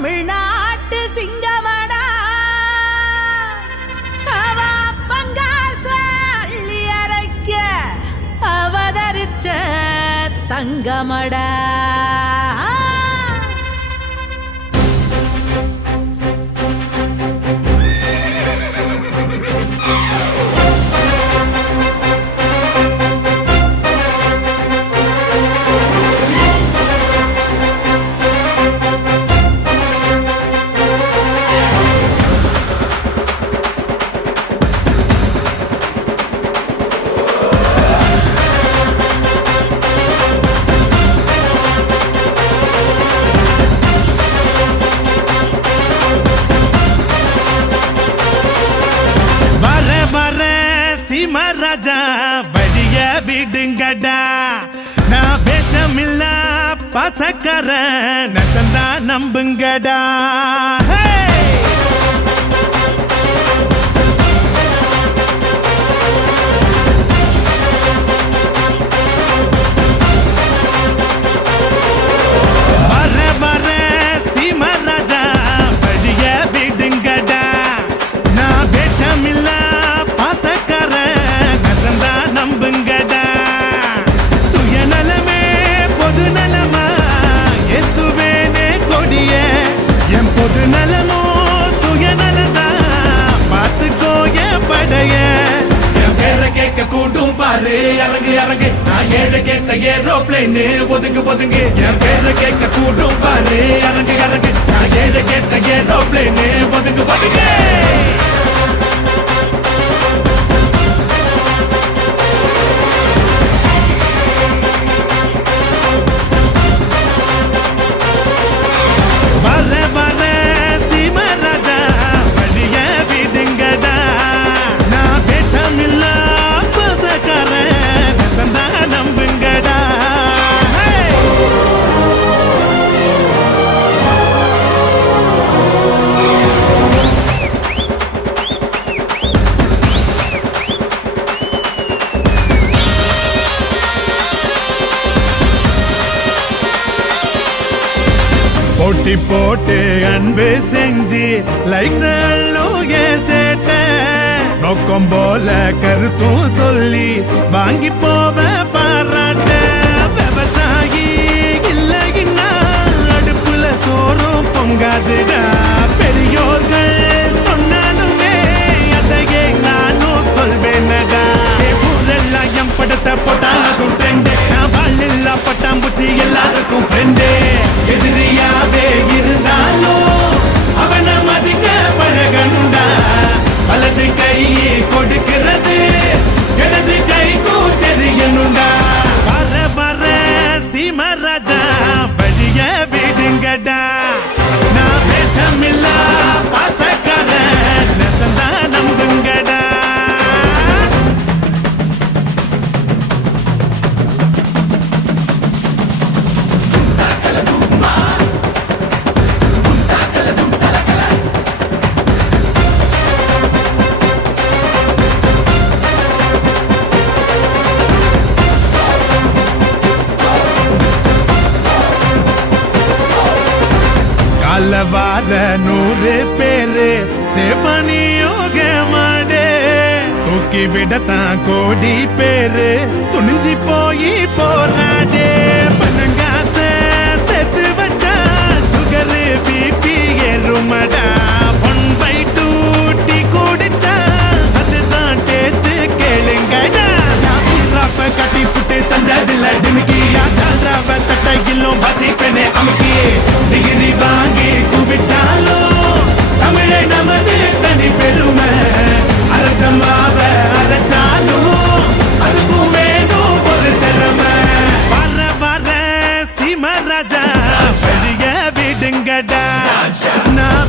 தமிழ்நாட்டு சிங்கமடா அவ பங்காச அள்ளி அரைக்க அவதரிச்ச தங்கமடா ராஜா வழிய விடுங்கடா நான் பேசமில்ல பசக்கர நசந்தா நம்புங்கடா பொது நலமோ சுயநலதா பாத்துக்கோ என் படைய என் பேரை கேட்க கூட்டும் பாரு இறங்கு இறங்கு நான் ஏழை கேட்ட ஏரோப்ளேனு ஒதுங்கு ஒதுங்கு என் பேரை கேட்க கூட்டும் பாரு இறங்கு இறங்கு நான் ஏழை கேட்ட ஏரோப்ளேனு ஒதுங்கு ஒதுங்கு போட்டி போட்டு அன்பு செஞ்சு லைக்ஸ் சேட்ட நோக்கம் போல கருத்தும் சொல்லி வாங்கி போவ பாராட்ட விவசாயி இல்லைன்னா அடுப்புல சோறும் பொங்காதுடா பெரியோர்கள் சொன்னாலுமே அதையே நானும் சொல்வேனடா ஊரெல்லாம் என் படத்தை போட்டாலும் ட்ரெண்டு நான் வாழ் பட்டாம்பூச்சி எல்லாருக்கும் ஃப்ரெண்டு எதிரியாவே இருந்தாலும் அவனை மதிக்க பழகணுண்டா வலது கை கொடுக்கிறது இடது கைக்கும் தெரியணுண்டா வர வர சீமராஜா வழிய விடுங்கடா நான் பேசமில்ல பாசக்கார நெசந்தா நம்புங்கடா வார 100 பேரு சேஃபனியோக மாடே தூக்கி விடத்தான் கோடி பேரு துணிஞ்சி போய் போராடே பணங்காச சேர்த்து வச்சா சுகரு பிபி ஏறுமடா 1/2 டீ குடிச்சா அதுதான் டேஸ்ட் கேளுங்கடா நான் ராப்ப கட்டி புட்டு தந்ததில்ல டிமிக்கியா ஜால்ராவ தட்டையிலும் பசிப்பனே அமுக்கி டிகிரி வாங்கி குவிச்சாலும் தமிழை நமது தனி பெருமை அரைச்சமாவ அரைச்சாலும் அதுக்கும் வேணும் ஒரு திறமை வர வர சீமராஜா வெளிய விடுங்கடா நான்